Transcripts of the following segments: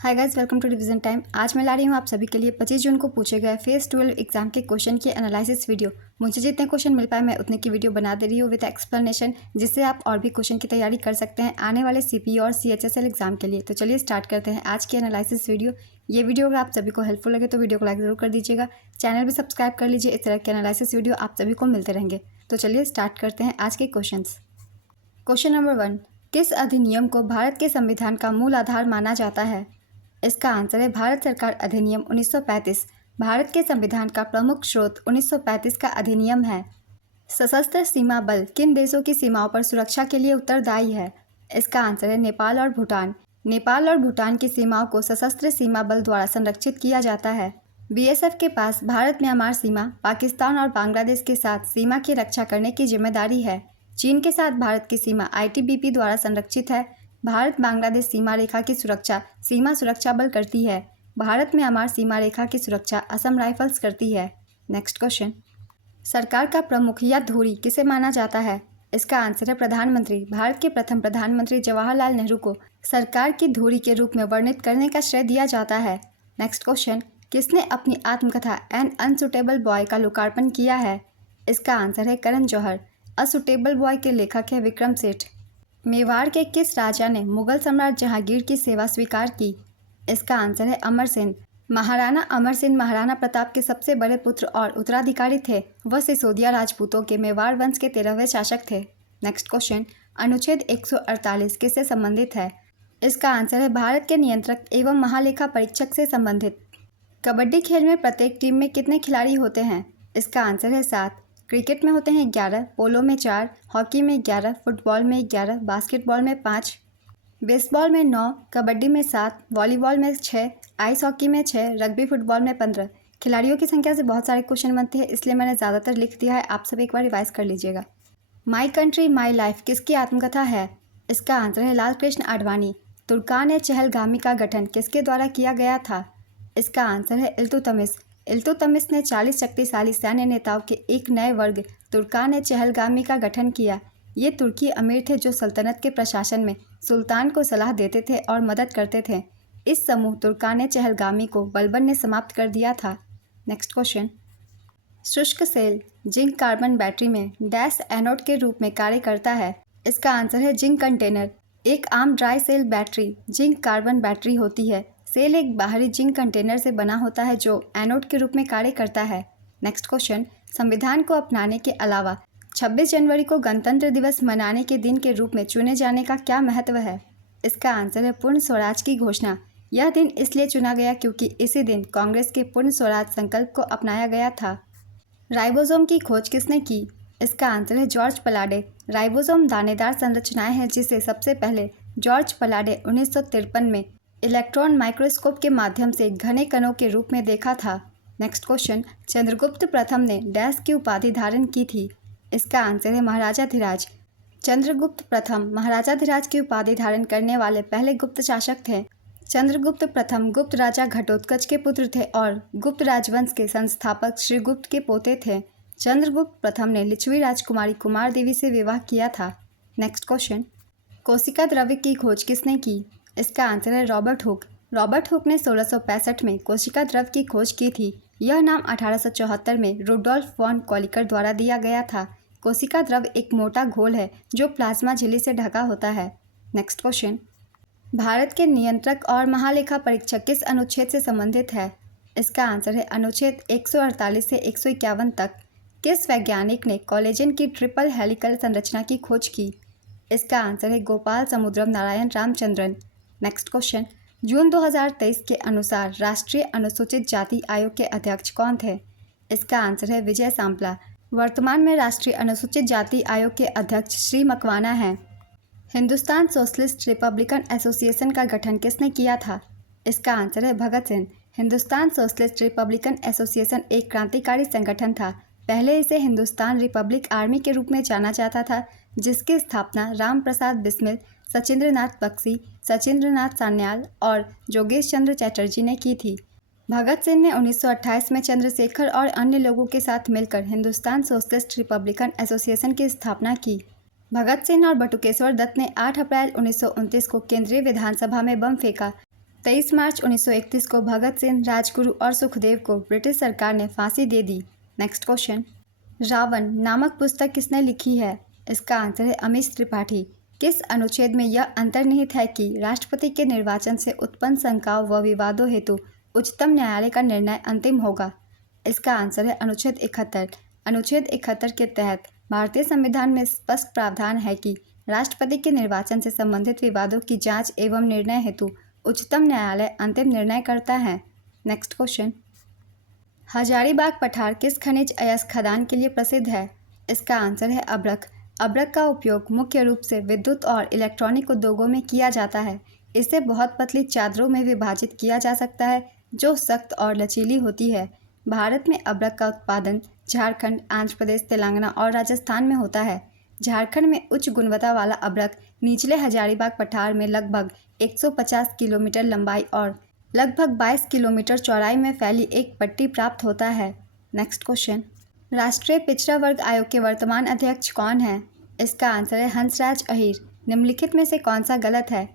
Hi guys, welcome to revision time. आज मैं ला रही हूँ आप सभी के लिए 25 जून को पूछे गए फेज 12 एग्जाम के क्वेश्चन की एनालिसिस वीडियो। मुझे जितने क्वेश्चन मिल पाए मैं उतने की वीडियो बना दे रही हूँ विद एक्सप्लेनेशन, जिससे आप और भी क्वेश्चन की तैयारी कर सकते हैं आने वाले सीपीई और सीएचएसएल एग्जाम के लिए। तो चलिए स्टार्ट करते हैं आज की एनालिसिस वीडियो। ये वीडियो अगर आप सभी को हेल्पफुल लगे तो वीडियो को लाइक जरूर कर दीजिएगा, चैनल भी सब्सक्राइब कर लीजिए। इस तरह के एनालिसिस वीडियो आप सभी को मिलते रहेंगे। तो चलिए स्टार्ट करते हैं आज के क्वेश्चन। क्वेश्चन नंबर 1, किस अधिनियम को भारत के संविधान का मूल आधार माना जाता है? इसका आंसर है भारत सरकार अधिनियम 1935। भारत के संविधान का प्रमुख स्रोत 1935 का अधिनियम है। सशस्त्र सीमा बल किन देशों की सीमाओं पर सुरक्षा के लिए उत्तरदायी है? इसका आंसर है नेपाल और भूटान। नेपाल और भूटान की सीमाओं को सशस्त्र सीमा बल द्वारा संरक्षित किया जाता है। बीएसएफ के पास भारत म्यांमार सीमा, पाकिस्तान और बांग्लादेश के साथ सीमा की रक्षा करने की जिम्मेदारी है। चीन के साथ भारत की सीमा आईटीबीपी द्वारा संरक्षित है। भारत बांग्लादेश सीमा रेखा की सुरक्षा सीमा सुरक्षा बल करती है। भारत म्यांमार सीमा रेखा की सुरक्षा असम राइफल्स करती है। नेक्स्ट क्वेश्चन, सरकार का प्रमुख या धुरी किसे माना जाता है? इसका आंसर है प्रधानमंत्री। भारत के प्रथम प्रधानमंत्री जवाहरलाल नेहरू को सरकार की धुरी के रूप में वर्णित करने का श्रेय दिया जाता है। नेक्स्ट क्वेश्चन, किसने अपनी आत्मकथा एन अनसुटेबल बॉय का लोकार्पण किया है? इसका आंसर है करण जौहर। असुटेबल बॉय के लेखक है विक्रम सेठ। मेवाड़ के किस राजा ने मुगल सम्राट जहांगीर की सेवा स्वीकार की? इसका आंसर है अमर सिंह। महाराणा अमर सिंह महाराणा प्रताप के सबसे बड़े पुत्र और उत्तराधिकारी थे। वह सिसोदिया राजपूतों के मेवाड़ वंश के 13वें शासक थे। नेक्स्ट क्वेश्चन, अनुच्छेद 148 किससे संबंधित है? इसका आंसर है भारत के नियंत्रक एवं महालेखा परीक्षक से संबंधित। कबड्डी खेल में प्रत्येक टीम में कितने खिलाड़ी होते हैं? इसका आंसर है 7। क्रिकेट में होते हैं 11, पोलो में 4, हॉकी में 11, फुटबॉल में 11, बास्केटबॉल में 5, बेसबॉल में 9, कबड्डी में 7, वॉलीबॉल में 6, आइस हॉकी में 6, रग्बी फुटबॉल में 15। खिलाड़ियों की संख्या से बहुत सारे क्वेश्चन बनते हैं, इसलिए मैंने ज़्यादातर लिख दिया है। आप सब एक बार रिवाइज कर लीजिएगा। माई कंट्री माई लाइफ किसकी आत्मकथा है? इसका आंसर है लाल कृष्ण आडवाणी। तुर्कान चहलगामी का गठन किसके द्वारा किया गया था? इसका आंसर है इल्तुतमिश। इल्तुतमिश ने 40 शक्तिशाली सैन्य नेताओं के एक नए वर्ग तुर्कान चहलगामी का गठन किया। ये तुर्की अमीर थे जो सल्तनत के प्रशासन में सुल्तान को सलाह देते थे और मदद करते थे। इस समूह तुर्कान चहलगामी को बलबन ने समाप्त कर दिया था। नेक्स्ट क्वेश्चन, शुष्क सेल जिंक कार्बन बैटरी में डैश एनोड के रूप में कार्य करता है। इसका आंसर है जिंक कंटेनर। एक आम dry cell battery zinc carbon battery होती है। सेल एक बाहरी जिंक कंटेनर से बना होता है जो एनोड के रूप में कार्य करता है। नेक्स्ट क्वेश्चन, संविधान को अपनाने के अलावा 26 जनवरी को गणतंत्र दिवस मनाने के दिन के रूप में चुने जाने का क्या महत्व है? इसका आंसर है पूर्ण स्वराज की घोषणा। यह दिन इसलिए चुना गया क्योंकि इसी दिन कांग्रेस के पूर्ण स्वराज संकल्प को अपनाया गया था। राइबोसोम की खोज किसने की? इसका आंसर है जॉर्ज पलाडे। राइबोसोम दानेदार संरचनाएं हैं जिसे सबसे पहले जॉर्ज पलाडे 1953 में इलेक्ट्रॉन माइक्रोस्कोप के माध्यम से घने कणों के रूप में देखा था। नेक्स्ट क्वेश्चन, चंद्रगुप्त प्रथम ने डैश की उपाधि धारण की थी। इसका आंसर है महाराजा धीराज। चंद्रगुप्त प्रथम महाराजा धीराज की उपाधि धारण करने वाले पहले गुप्त शासक थे। चंद्रगुप्त प्रथम गुप्त राजा घटोत्कच के पुत्र थे और गुप्त राजवंश के संस्थापक श्रीगुप्त के पोते थे। चंद्रगुप्त प्रथम ने लिच्छवी राजकुमारी कुमार देवी से विवाह किया था। नेक्स्ट क्वेश्चन, कोशिका द्रव्य की खोज किसने की? इसका आंसर है रॉबर्ट हुक। रॉबर्ट हुक ने 1665 में कोशिका द्रव्य की खोज की थी। यह नाम 1874 में रुडोल्फ वॉन कॉलिकर द्वारा दिया गया था। कोशिका द्रव्य एक मोटा घोल है जो प्लाज्मा झिल्ली से ढका होता है। नेक्स्ट क्वेश्चन, भारत के नियंत्रक और महालेखा परीक्षक किस अनुच्छेद से संबंधित है? इसका आंसर है अनुच्छेद 148 से 151 तक। किस वैज्ञानिक ने कोलेजन की ट्रिपल हेलिकल संरचना की खोज की? इसका आंसर है गोपाल समुद्रम नारायण रामचंद्रन। नेक्स्ट क्वेश्चन, जून 2023 के अनुसार राष्ट्रीय अनुसूचित जाति आयोग के अध्यक्ष कौन थे? इसका आंसर है विजय सांपला। वर्तमान में राष्ट्रीय अनुसूचित जाति आयोग के अध्यक्ष श्री मकवाना हैं। हिंदुस्तान सोशलिस्ट रिपब्लिकन एसोसिएशन का गठन किसने किया था? इसका आंसर है Bhagat Singh. Hindustan Socialist Republican Association एक क्रांतिकारी संगठन था। पहले इसे हिंदुस्तान रिपब्लिक आर्मी के रूप में जाना जाता था, जिसकी स्थापना राम प्रसाद बिस्मिल, सचिंद्र नाथ बख्शी, सचिंद्र नाथ सान्याल और जोगेश चंद्र चैटर्जी ने की थी। भगत सिंह ने 1928 में चंद्रशेखर और अन्य लोगों के साथ मिलकर हिंदुस्तान सोशलिस्ट रिपब्लिकन एसोसिएशन की स्थापना की। भगत सिंह और बटुकेश्वर दत्त ने 8 अप्रैल 1929 को केंद्रीय विधानसभा में बम फेंका। 23 मार्च 1931 को भगत सिंह, राजगुरु और सुखदेव को ब्रिटिश सरकार ने फांसी दे दी। नेक्स्ट क्वेश्चन, रावण नामक पुस्तक किसने लिखी है? इसका आंसर है अमीश त्रिपाठी। किस अनुच्छेद में यह अंतर्निहित है कि राष्ट्रपति के निर्वाचन से उत्पन्न शंकाओं व विवादों हेतु उच्चतम न्यायालय का निर्णय अंतिम होगा? इसका आंसर है अनुच्छेद 71। अनुच्छेद 71 के तहत भारतीय संविधान में स्पष्ट प्रावधान है कि राष्ट्रपति के निर्वाचन से संबंधित विवादों की जांच एवं निर्णय हेतु उच्चतम न्यायालय अंतिम निर्णय करता है। नेक्स्ट क्वेश्चन, हजारीबाग पठार किस खनिज अयस्क खदान के लिए प्रसिद्ध है? इसका आंसर है अब्रक। अब्रक का उपयोग मुख्य रूप से विद्युत और इलेक्ट्रॉनिक उद्योगों में किया जाता है। इसे बहुत पतली चादरों में विभाजित किया जा सकता है जो सख्त और लचीली होती है। भारत में अब्रक का उत्पादन झारखंड, आंध्र प्रदेश, तेलंगाना और राजस्थान में होता है। झारखंड में उच्च गुणवत्ता वाला अब्रक निचले हजारीबाग पठार में लगभग 150 किलोमीटर लंबाई और लगभग 22 किलोमीटर चौड़ाई में फैली एक पट्टी प्राप्त होता है। नेक्स्ट क्वेश्चन, राष्ट्रीय पिछड़ा वर्ग आयोग के वर्तमान अध्यक्ष कौन है? इसका आंसर है हंसराज अहीर। निम्नलिखित में से कौन सा गलत है?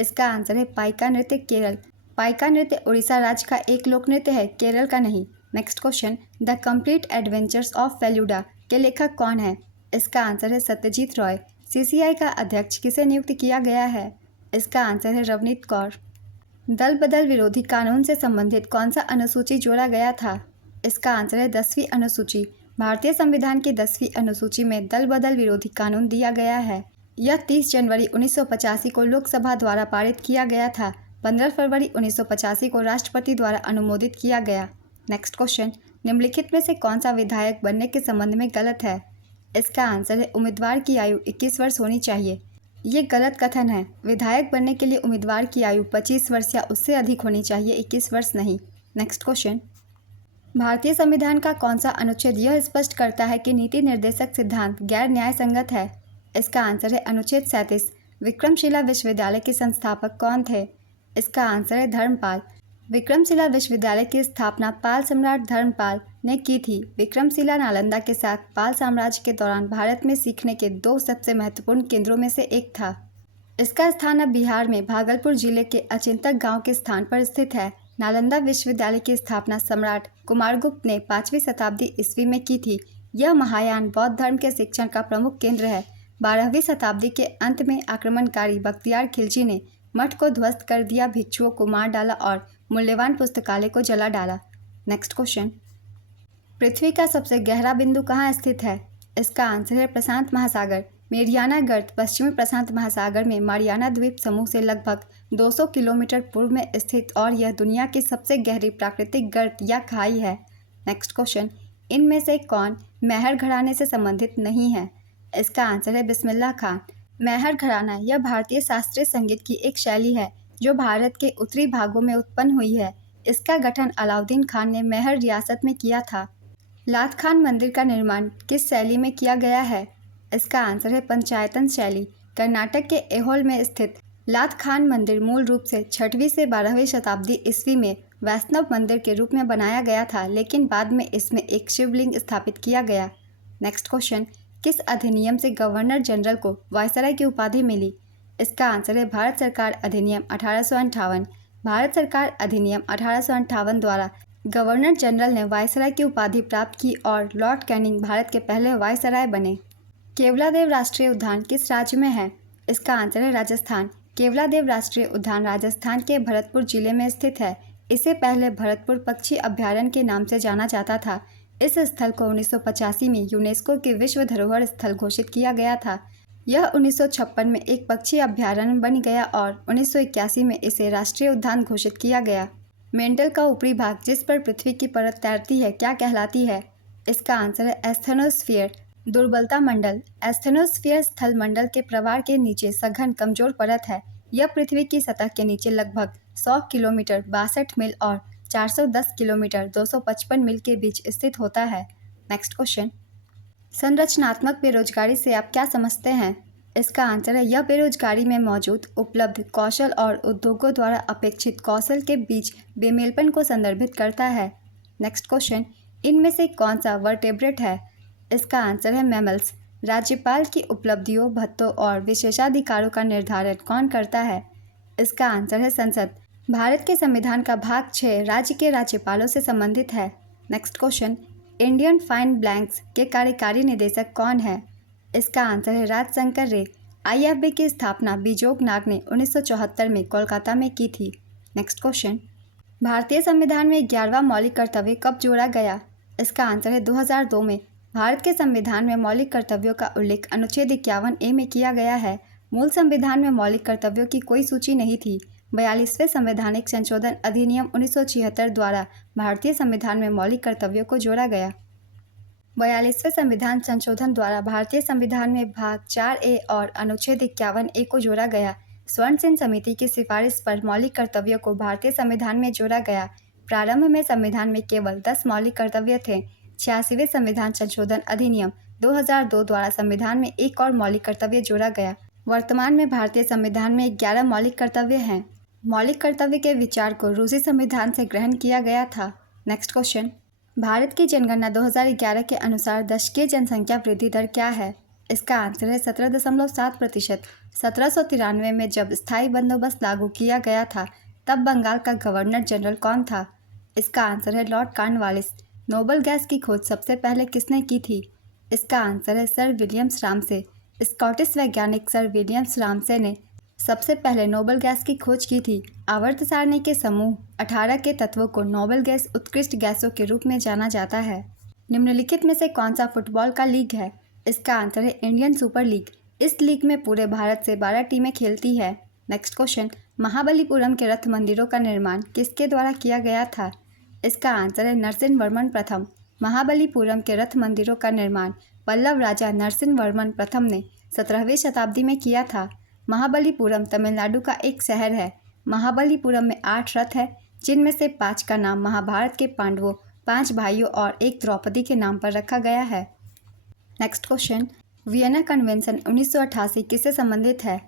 इसका आंसर है पाइका नृत्य केरल। पाइका नृत्य उड़ीसा राज्य का एक लोक नृत्य है, केरल का नहीं। Next question, the complete adventures of Feluda के लेखक कौन है? इसका आंसर है सत्यजीत रॉय। सीसीआई का अध्यक्ष किसे नियुक्त किया गया है? इसका आंसर है रवनीत कौर। दल बदल विरोधी कानून से संबंधित कौन सा अनुसूची जोड़ा गया था? इसका आंसर है 10वीं अनुसूची। भारतीय संविधान की 10वीं अनुसूची में दल बदल विरोधी कानून दिया गया है। यह 30 जनवरी 1985 को लोकसभा द्वारा पारित किया गया था। 15 फरवरी 1985 को राष्ट्रपति द्वारा अनुमोदित किया गया। नेक्स्ट क्वेश्चन, निम्नलिखित में से कौन सा विधायक बनने के संबंध में गलत है? इसका आंसर है उम्मीदवार की आयु 21 वर्ष होनी चाहिए। ये गलत कथन है। विधायक बनने के लिए उम्मीदवार की आयु 25 वर्ष या उससे अधिक होनी चाहिए, 21 वर्ष नहीं। नेक्स्ट क्वेश्चन, भारतीय संविधान का कौन सा अनुच्छेद यह स्पष्ट करता है कि नीति निर्देशक सिद्धांत गैर न्याय संगत है? इसका आंसर है अनुच्छेद 37। विक्रमशिला विश्वविद्यालय के संस्थापक कौन थे? इसका आंसर है धर्मपाल। विक्रमशिला विश्वविद्यालय की स्थापना पाल सम्राट धर्मपाल ने की थी। विक्रमशिला नालंदा के साथ पाल साम्राज्य के दौरान भारत में सीखने के 2 सबसे महत्वपूर्ण केंद्रों में से एक था। इसका स्थान अब बिहार में भागलपुर जिले के अचिंतक गांव के स्थान पर स्थित है। नालंदा विश्वविद्यालय की स्थापना सम्राट कुमारगुप्त ने 5वीं शताब्दी ईस्वी में की थी। यह महायान बौद्ध धर्म के शिक्षण का प्रमुख केंद्र है। 12वीं शताब्दी के अंत में आक्रमणकारी बख्तियार खिलजी ने मठ को ध्वस्त कर दिया, भिक्षुओं को मार डाला और मूल्यवान पुस्तकालय को जला डाला। नेक्स्ट क्वेश्चन, पृथ्वी का सबसे गहरा बिंदु कहाँ स्थित है? इसका आंसर है प्रशांत महासागर। मेरियाना गर्त पश्चिमी प्रशांत महासागर में मारियाना द्वीप समूह से लगभग 200 किलोमीटर पूर्व में स्थित और यह दुनिया की सबसे गहरी प्राकृतिक गर्त या खाई है। नेक्स्ट क्वेश्चन, इनमें से कौन मैहर घराने से संबंधित नहीं है? इसका आंसर है बिस्मिल्लाह खान। मैहर घराना यह भारतीय शास्त्रीय संगीत की एक शैली है जो भारत के उत्तरी भागों में उत्पन्न हुई है। इसका गठन अलाउद्दीन खान ने मैहर रियासत में किया था। लात खान मंदिर का निर्माण किस शैली में किया गया है? इसका आंसर है पंचायतन शैली। कर्नाटक के ऐहोल में स्थित लात खान मंदिर मूल रूप से 6वीं से 12वीं शताब्दी ईस्वी में वैष्णव मंदिर के रूप में बनाया गया था, लेकिन बाद में इसमें एक शिवलिंग स्थापित किया गया। नेक्स्ट क्वेश्चन, किस अधिनियम से गवर्नर जनरल को वायसराय की उपाधि मिली? इसका आंसर है भारत सरकार अधिनियम 1858। भारत सरकार अधिनियम 1858 द्वारा गवर्नर जनरल ने वायसराय की उपाधि प्राप्त की और लॉर्ड कैनिंग भारत के पहले वायसराय बने। केवलादेव राष्ट्रीय उद्यान किस राज्य में है? इसका आंसर है राजस्थान। केवलादेव राष्ट्रीय उद्यान राजस्थान के भरतपुर जिले में स्थित है। इसे पहले भरतपुर पक्षी अभ्यारण्य के नाम से जाना जाता था। इस स्थल को 1985 में यूनेस्को के विश्व धरोहर स्थल घोषित किया गया था। यह 1956 में एक पक्षी अभ्यारण्य बन गया और 1981 में इसे राष्ट्रीय उद्यान घोषित किया गया। मेंटल का ऊपरी भाग जिस पर पृथ्वी की परत तैरती है क्या कहलाती है? इसका आंसर है एस्थेनोस्फीयर। दुर्बलता मंडल। एस्थेनोस्फीयर स्थल मंडल के प्रवाह के नीचे सघन कमजोर परत है। यह पृथ्वी की सतह के नीचे लगभग 100 किलोमीटर 62 मील और 410 किलोमीटर 255 मील के बीच स्थित होता है। नेक्स्ट क्वेश्चन, संरचनात्मक बेरोजगारी से आप क्या समझते हैं? इसका आंसर है यह बेरोजगारी में मौजूद उपलब्ध कौशल और उद्योगों द्वारा अपेक्षित कौशल के बीच बेमेलपन को संदर्भित करता है। नेक्स्ट क्वेश्चन, इनमें से कौन सा वर्टेब्रेट है? इसका आंसर है मैमल्स। राज्यपाल की उपलब्धियों, भत्तों और विशेषाधिकारों का निर्धारण कौन करता है? इसका आंसर है संसद। भारत के संविधान का भाग 6 राज्य के राज्यपालों से संबंधित है। Next question, Indian fine blanks के कार्यकारी निदेशक कौन है? इसका आंसर है राजशंकर रे। IFB की स्थापना बिजोग नाग ने 1974 में कोलकाता में की थी। नेक्स्ट क्वेश्चन, भारतीय संविधान में 11वां मौलिक कर्तव्य कब जोड़ा गया? इसका आंसर है 2002 में। भारत के संविधान में मौलिक कर्तव्यों का उल्लेख अनुच्छेद 51A में किया गया है। मूल संविधान में मौलिक कर्तव्यों की कोई सूची नहीं थी। 42वें संवैधानिक संशोधन अधिनियम 1976 द्वारा भारतीय संविधान में मौलिक कर्तव्यों को जोड़ा गया। 42वें संविधान संशोधन द्वारा भारतीय संविधान में भाग 4A और अनुच्छेद 51A को जोड़ा गया। स्वर्ण सिंह समिति की सिफारिश पर मौलिक कर्तव्यों को भारतीय संविधान में जोड़ा गया। प्रारंभ में संविधान में केवल 10 मौलिक कर्तव्य थे। 86वें संविधान संशोधन अधिनियम 2002 द्वारा संविधान में एक और मौलिक कर्तव्य जोड़ा गया। वर्तमान में भारतीय संविधान में 11 मौलिक कर्तव्य हैं। मौलिक कर्तव्य के विचार को रूसी संविधान से ग्रहण किया गया था। नेक्स्ट क्वेश्चन, भारत की जनगणना 2011 के अनुसार दशकीय जनसंख्या वृद्धि दर क्या है? इसका आंसर है 17.7%। 1793 में जब स्थायी बंदोबस्त लागू किया गया था तब बंगाल का गवर्नर जनरल कौन था? इसका आंसर है लॉर्ड कॉर्नवालिस। नोबल गैस की खोज सबसे पहले किसने की थी? इसका आंसर है सर विलियम्स रामसे। स्कॉटिश वैज्ञानिक सर विलियम्स रामसे ने सबसे पहले नोबल गैस की खोज की थी। आवर्त सारणी के समूह 18 के तत्वों को नोबल गैस उत्कृष्ट गैसों के रूप में जाना जाता है। निम्नलिखित में से कौन सा फुटबॉल का लीग है? इसका आंसर है इंडियन सुपर लीग। इस लीग में पूरे भारत से 12 टीमें खेलती है। नेक्स्ट क्वेश्चन, महाबलीपुरम के रथ मंदिरों का निर्माण किसके द्वारा किया गया था? इसका आंसर है नरसिंहवर्मन प्रथम। महाबलीपुरम के रथ मंदिरों का निर्माण पल्लव राजा नरसिंहवर्मन प्रथम ने 17वीं शताब्दी में किया था। महाबलीपुरम तमिलनाडु का एक शहर है। महाबलीपुरम में 8 रथ है, जिनमें से 5 का नाम महाभारत के पांडवों, 5 भाइयों और एक द्रौपदी के नाम पर रखा गया है। नेक्स्ट क्वेश्चन, वियना कन्वेंशन 1988 किससे संबंधित है?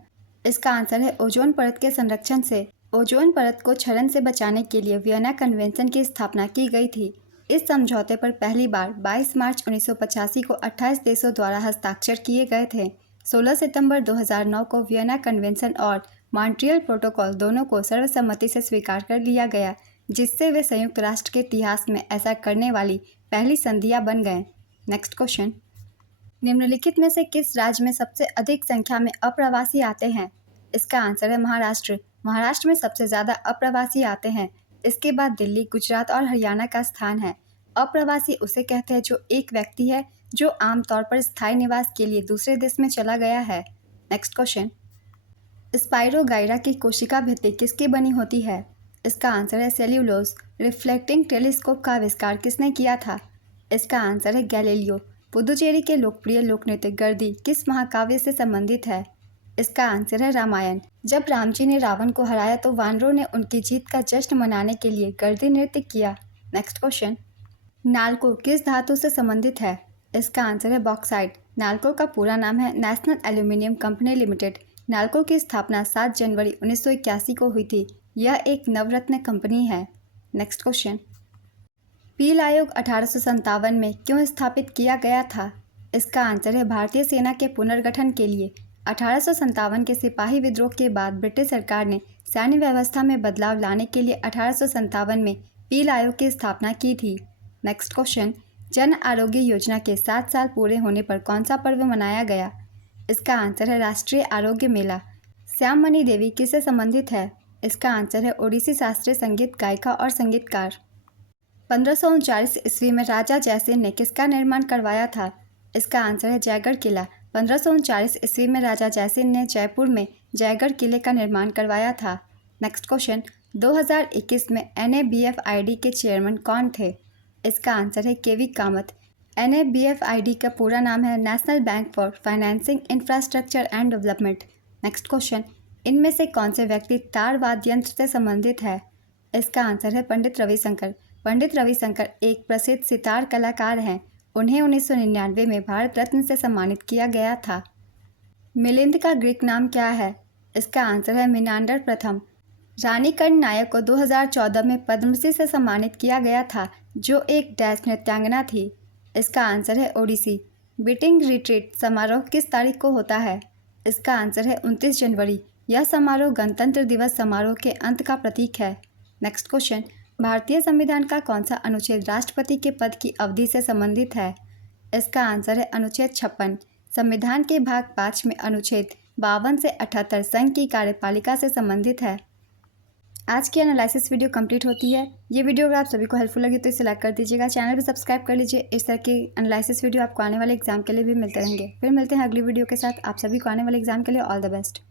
इसका आंसर है ओजोन परत के संरक्षण से। ओजोन परत को क्षरण से बचाने के लिए वियना कन्वेंशन की स्थापना की गई थी। इस समझौते पर पहली बार 22 मार्च 1985 को 28 देशों द्वारा हस्ताक्षर किए गए थे। 16 सितंबर 2009 को वियना कन्वेंशन और मॉन्ट्रियल प्रोटोकॉल दोनों को सर्वसम्मति से स्वीकार कर लिया गया, जिससे वे संयुक्त राष्ट्र के इतिहास में ऐसा करने वाली पहली संधियां बन गए। नेक्स्ट क्वेश्चन, निम्नलिखित में से किस राज्य में सबसे अधिक संख्या में अप्रवासी आते हैं? इसका आंसर है महाराष्ट्र। महाराष्ट्र में सबसे ज़्यादा अप्रवासी आते हैं। इसके बाद दिल्ली, गुजरात और हरियाणा का स्थान है। अप्रवासी उसे कहते हैं जो एक व्यक्ति है जो आमतौर पर स्थायी निवास के लिए दूसरे देश में चला गया है। नेक्स्ट क्वेश्चन, स्पाइरोगाइरा की कोशिका भित्ति किसकी बनी होती है? इसका आंसर है सेल्यूलोज। रिफ्लेक्टिंग टेलीस्कोप का आविष्कार किसने किया था? इसका आंसर है गैलीलियो। पुदुचेरी के लोकप्रिय लोकनृत्य गर्दी किस महाकाव्य से संबंधित है? इसका आंसर है रामायण। जब राम जी ने रावण को हराया तो वानरों ने उनकी जीत का जश्न मनाने के लिए गर्दी नृत्य किया। नेक्स्ट क्वेश्चन, नालको किस धातु से संबंधित है? इसका आंसर है बॉक्साइट। नालको का पूरा नाम है national aluminium company limited. NALCO की स्थापना 7 जनवरी 1981 को हुई थी। यह एक नवरत्न कंपनी है। नेक्स्ट क्वेश्चन, पील आयोग 1857 में क्यों स्थापित किया गया था? इसका आंसर है भारतीय सेना के पुनर्गठन के लिए। 1857 के सिपाही विद्रोह के बाद ब्रिटिश सरकार ने सैन्य व्यवस्था में बदलाव लाने के लिए 1857 में पील आयोग की स्थापना की थी। नेक्स्ट क्वेश्चन, जन आरोग्य योजना के 7 साल पूरे होने पर कौन सा पर्व मनाया गया? इसका आंसर है राष्ट्रीय आरोग्य मेला। श्याममणि देवी किससे संबंधित है? इसका आंसर है ओडिसी शास्त्रीय संगीत गायिका और संगीतकार। 1539 ईस्वी में राजा जयसिंह ने किसका निर्माण करवाया था? इसका आंसर है जयगढ़ किला। 1539 ईस्वी में राजा जयसिंह ने जयपुर में जयगढ़ किले का निर्माण करवाया था। नेक्स्ट क्वेश्चन, 2021 में NABFID के चेयरमैन कौन थे? इसका आंसर है KV कामत। NABFID का पूरा नाम है national bank for financing infrastructure and development. Next question, इनमें से कौन से व्यक्ति तार वाद्य यंत्र से संबंधित है? इसका आंसर है पंडित रविशंकर। पंडित रविशंकर एक प्रसिद्ध सितार कलाकार हैं। उन्हें 1999 में भारत रत्न से सम्मानित किया गया था। मिलिंद का ग्रीक नाम क्या है? इसका आंसर है मिनांडर प्रथम। रानी कर्ण नायक को 2014 में पद्मश्री से सम्मानित किया गया था, जो एक डैश नृत्यांगना थी। इसका आंसर है ओडिसी। बीटिंग रिट्रीट समारोह किस तारीख को होता है? इसका आंसर है 29 जनवरी। यह समारोह गणतंत्र दिवस समारोह के अंत का प्रतीक है। नेक्स्ट क्वेश्चन, भारतीय संविधान का कौन सा अनुच्छेद राष्ट्रपति के पद की अवधि से संबंधित है? इसका आंसर है अनुच्छेद 56। संविधान के भाग 5 में अनुच्छेद 52 से 78 संघ की कार्यपालिका से संबंधित है। आज की एनालिसिस वीडियो कंप्लीट होती है। ये वीडियो अगर आप सभी को हेल्पफुल लगी तो इसे लाइक कर दीजिएगा, चैनल भी सब्सक्राइब कर लीजिए। इस तरह के एनालिसिस वीडियो आपको आने वाले एग्जाम के लिए भी मिलते रहेंगे। फिर मिलते हैं अगली वीडियो के साथ। आप सभी को आने वाले एग्जाम के लिए ऑल द बेस्ट।